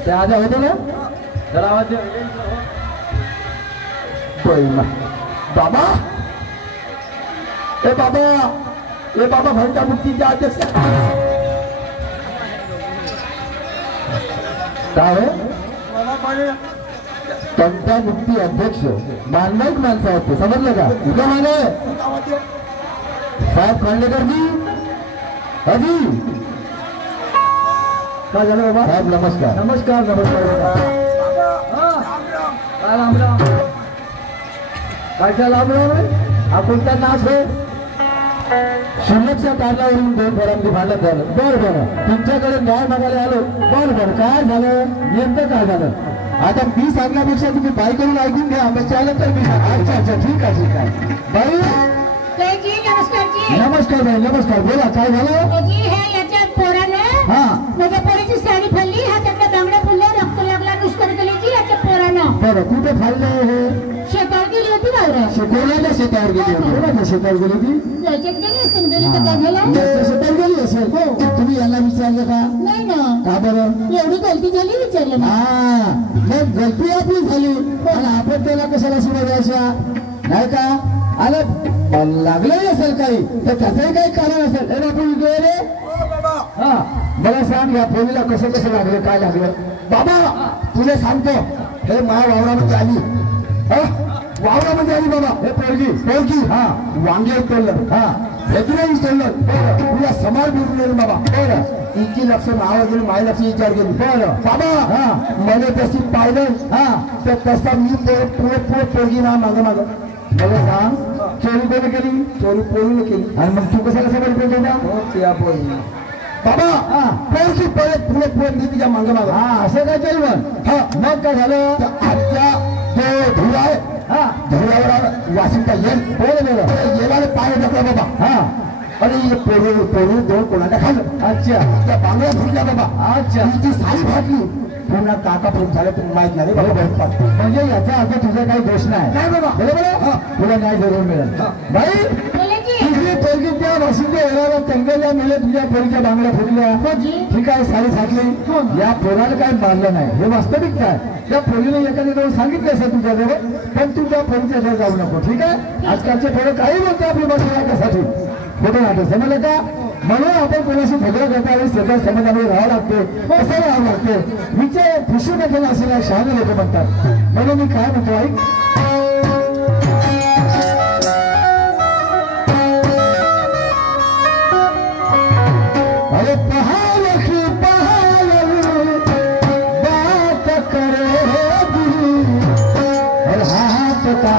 ते आजा होते ना जरा आवाज बाबा ए बाबा ए बाबा घंटा मुक्तीचे अध्यक्ष काय घंटा मुक्ती अध्यक्ष माननाईक माणसं होते समजलं का तुझं माने साहेब खांडेकरजी अजी काय झालं बाबा साहेब नमस्कार नमस्कार नमस्कार राम राम काय राम राम हा कोणता नाच आहे शिल्लकच्या कारणावरून दोन फरांनी भांडण झालं बरं बरं तुमच्याकडे न्याय मागायला आलो बरं बरं काय झालं नेमकं काय झालं आता मी सांगण्यापेक्षा तुम्ही बाई करून ऐकून घ्या मग त्यानंतर मी अच्छा अच्छा ठीक आहे बाई नमस्कार बाई नमस्कार बोला काय झालं याच्यात पोरानं हा माझ्या पोराची साडी फडली हातातल्या बांगड्या फुलल्या रक्त लागला दुष्कर केली याच्या पोरानं बरं कुठे फाडलं हे शेतावर गेली होती ना शेतावर शेतावर गेली होती शेतावर गेली होती याच्यात गेली असेल गेली तर काय झालं शेतावर गेली असेल हो तुम्ही यांना विचारलं का नाही ना का बरं एवढी गलती झाली विचारलं हा मग गलती आपली झाली आणि आपण त्याला कशाला शिवाय द्यायच्या नाही का अरे लागलं असेल काही तर त्याचंही काही कारण असेल हे बापू रे हा मला सांग या पोरीला कसं कसं लागलं काय लागलं बाबा तुला सांगतो हे माझ्या वावरामध्ये आली वावरामध्ये आली बाबा हे पोरगी हा वांगे उचललं हा भेटून उचललं तुला समाज बिरून गेलं बाबा बरं तिची लक्ष नाव गेली माझ्या लक्ष विचार केली बरं बाबा हा मला तशी पाहिलं हा तर तसा मी पुढे पोरगी ना मागं मला सांग चोरी कोणी केली चोरी पोरीने केली आणि मग तू कशाला समज पेटवता बाबा हा पोरगी पुढे मी तिच्या मागं हा असं काय केलं हा मग काय झालं आजच्या जो धुरा आहे हा धुऱ्यावर वाशिंगचा येणार पाय टाकला बाबा हा अरे ये पोरू दोन कोणाला खाल्लं अच्छा त्या बांगड्या फुटल्या बाबा अच्छा ती साडी फाटली पुन्हा काका फुट झालं तुम्ही माहित नाही म्हणजे याचा अर्थ तुझा काही दोष नाही बाबा बरोबर तुला न्याय जरूर मिळेल बाई तुझी पोरगी त्या वाशिंच्या येणारा तंगल्या मिळेल तुझ्या पोरीच्या बांगड्या फुटल्या ठीक आहे साडी फाटली या पोराला काय मारलं नाही हे वास्तविक काय त्या पोरीने एखाद्या जाऊन सांगितलं असेल तुझ्याजवळ पण तू त्या पोरीच्या जवळ जाऊ नको ठीक आहे आजकालचे पोरं काही बोलते आपली बाजू याच्यासाठी खोटं नाटक समजलं का म्हणून आपण कोणाशी झगडा करता आणि सगळ्या समाजामध्ये राहावं लागते कसं राहावं लागते विचार खुशी नसेल असेल शहाणे लोक म्हणतात म्हणून मी काय म्हणतो ऐक अरे पहायची बात करे हात का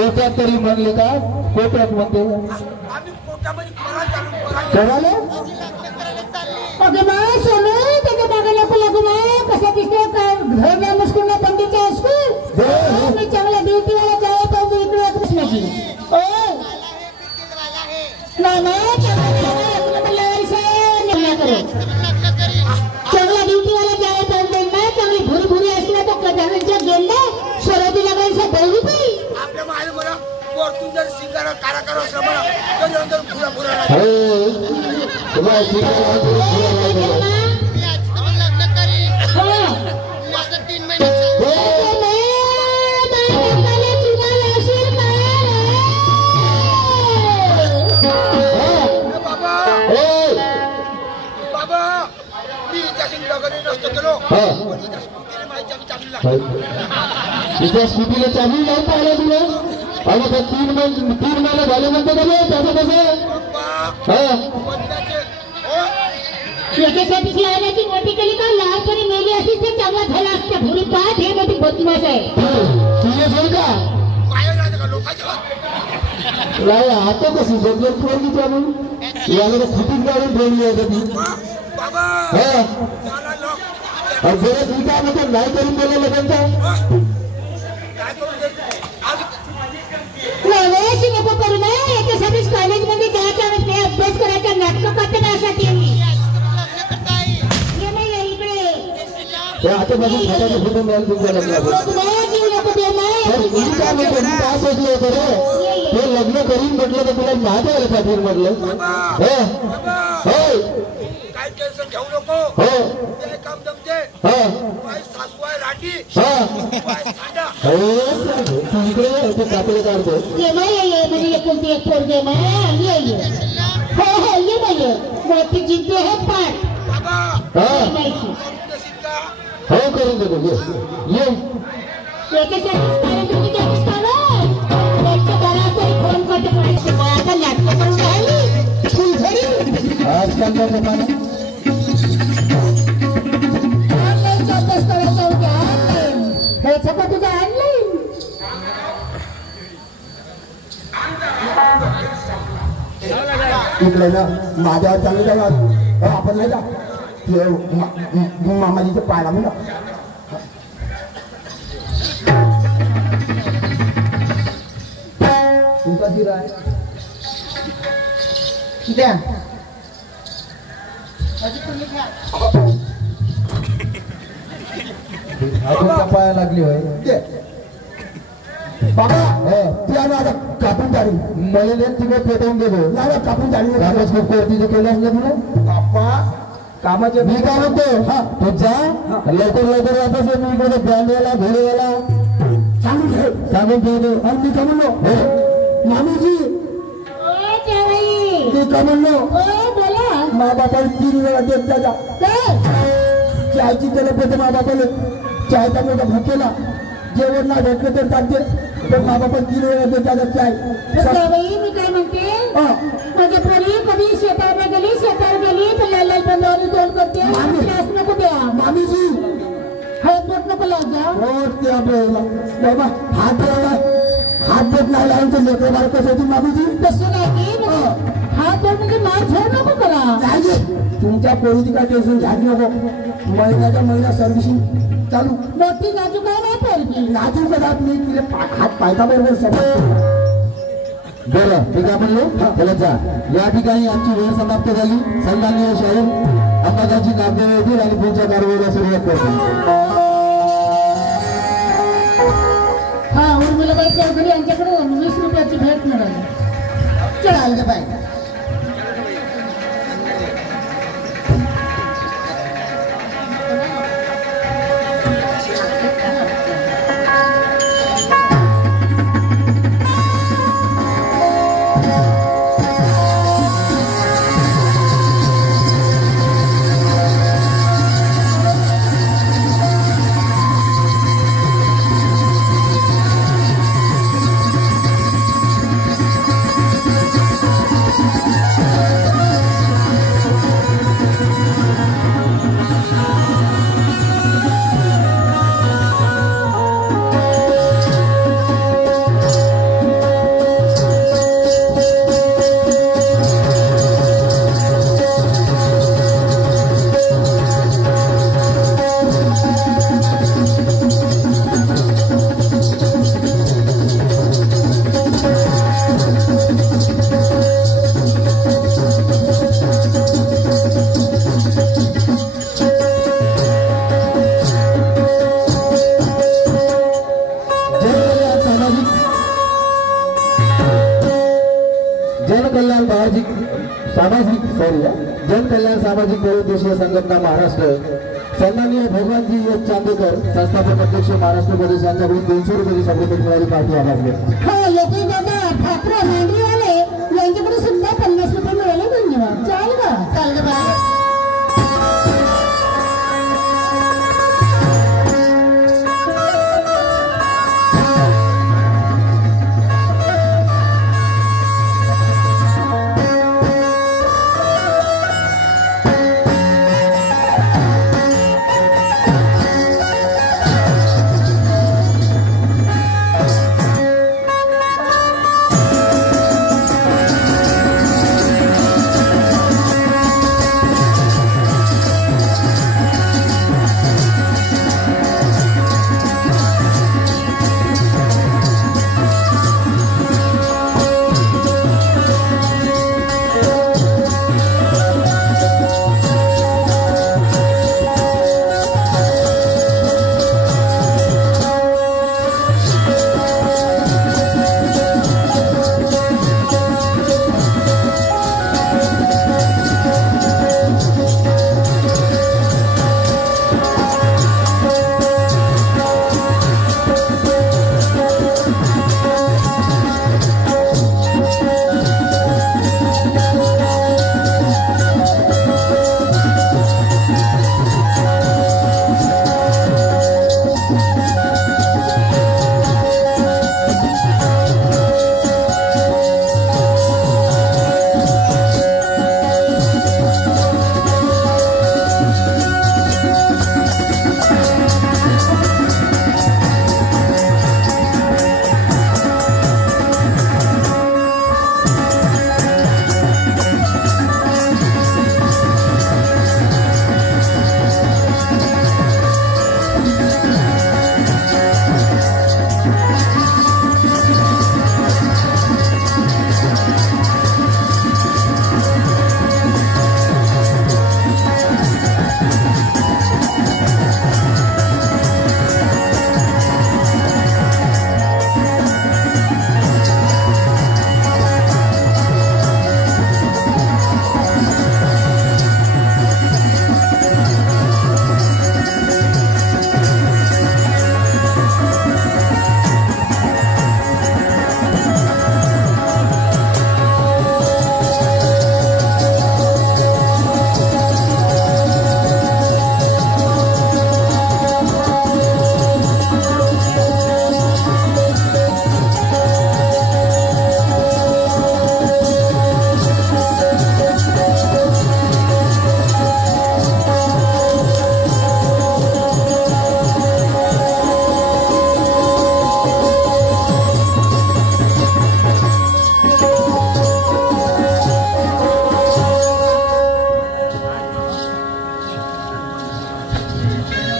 कोट्यात तरी म्हणले का कोट्यात म्हणते आम्ही कोटामध्ये परा चालू परा करायला अगं मा सोनू त्याच्या मागायला पण लागू नाही कसा दिसतोय काय घर नाही मुस्कुल ना पंडितच्या हायस्कूल मी चांगला ड्युटीवाला जावे तर मी इकडे येतच नाही ओ नाही नाही चांगला ड्युटीवाला जावे तर नाही चांगली भुरी भुरी असला तर कदाचित गेले शरदी लागायचा बोलू पाहिजे आपल्या माल मला वरतून जर सिंगारा काराकार असला मला तरी अंदर पुरा पुरा बाबा मी त्याची लगने नसतो गेलो पण इथं स्कूटीला माहिती आम्ही चालू लागतो तिच्या स्कूटीला चालू लावून पाहिलं तुला अगं तर 3 महिने झाले म्हणते का रे त्याचं कसं याच्यासाठी लहानाची मोठी केली का लहानपणी मेली असती तर चांगला झाला असता भुरी पाठ हे मोठी बदमाश आहे तुझे सोड का बाहेर राहते का लोकांच्या नाही आता कशी बदलत पोरगी चालून याला तर खुटीच गाडून ठेवली आहे कधी बाबा हा मला लोक बरं तू काय म्हणतो नाही करून बोलायला त्यांचा काय करून देत नवेशी नको करू नये याच्यासाठीच कॉलेजमध्ये जायचं आणि ते अभ्यास करायचा नाटकं करते त्यासाठी ये नाही इकडे आता माझी फटाके फुटून मिळाल तुमच्या लग्नावर जीव नको दे मी काय म्हणतो मी काय सोचलं होतं रे ते लग्न करीन म्हटलं तर तुला महाग आहे पाटील म्हटलं काय टेन्शन घेऊ नको ते काम जमते बाई सासू आहे राठी बाई सांडा तू इकडे ते कापडे काढतो ये नाही म्हणजे एकुलती एक पोरगे ना ये हो ये नाही मोठी जिद्दी आहे पाठ बाबा माहिती हो करून देतो ये याच्यासाठीच कारण तुम्ही त्याच त्यांच्या घरातही फोन करते पडायचे आता नाटकं करून राहिली फुल घरी आजकालचा जमाना ऑनलाईनचा अभ्यास करायचा होता ऑनलाईन हे सगळं तुझं ऑनलाईन इकडे ना माझ्यावर चालू जाऊ आपण नाही का मामाजीच्या पायाला म्हणा तुमचा जिरा आहे द्या पाया लागली होय बाबा त्या माझा कापून टाळी मला तिकडे पेटवून देतो नाही कापून टाळी कामच खूप तिथे केलं असलं तुला बाप्पा कामाचे मी काय म्हणतो हा तू जा लवकर लवकर वापस मी इकडे बँडवाला घोडेवाला सांगून ठेवतो आणि मी का म्हणलो मामीजी मी का म्हणलो बोला मा बापाला 3 वेळा देत जा चायची त्याला पेटे मा बापाला चायचा मोठा भकेला जेवण नाही भेटलं तर चालते पण मा बापाला 3 वेळा देत जा चाय मी काय म्हणते माझे पोरी कधी शेतावर गेली तर लाल बंदावर तोड करते क्लास नको द्या मामीजी हळद नको लावजा ते आपल्याला बाबा हात देत नाही लावून तर लेकर बाळ कसं होती मामीजी तसं नाही हात म्हणजे मार झोड नको करा तुमच्या पोरीची काय टेन्शन घ्यायची नको महिन्याच्या महिना सर्व्हिसिंग चालू मोठी नाजूक आहे नाही पोरगी नाजूक जात नाही तिला हात पायता बरोबर समजतो बरं ठीक आहे म्हणलो त्याला जा या ठिकाणी आमची वेळ समाप्त झाली सन्माननीय शाहीर अंबादाची नामदेव येतील आणि पुढच्या कारवाईला सुरुवात करतो हा उर्मिलाबाई चौधरी यांच्याकडून 20 रुपयाची भेट मिळाली चढायला पाहिजे जनकल्याण जनकल्याण सामाजिक बहुउद्देशीय संघटना महाराष्ट्र सन्माननीय भगवानजी एच चांदेकर संस्थापक अध्यक्ष महाराष्ट्र प्रदेश यांच्याकडून 200 रुपयाची सपोर्ट मिळाली पार्टी आभारले. हा येथे दादा ठाकरे मांडीवाले यांच्याकडे सुद्धा 50 रुपये मिळाले. धन्यवाद. चाल का चाल का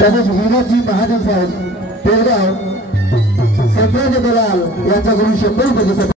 तसेच विनोदजी महाजन साहेब पेलगाव संत्राचे दलाल यांच्याकडून 100 रुपये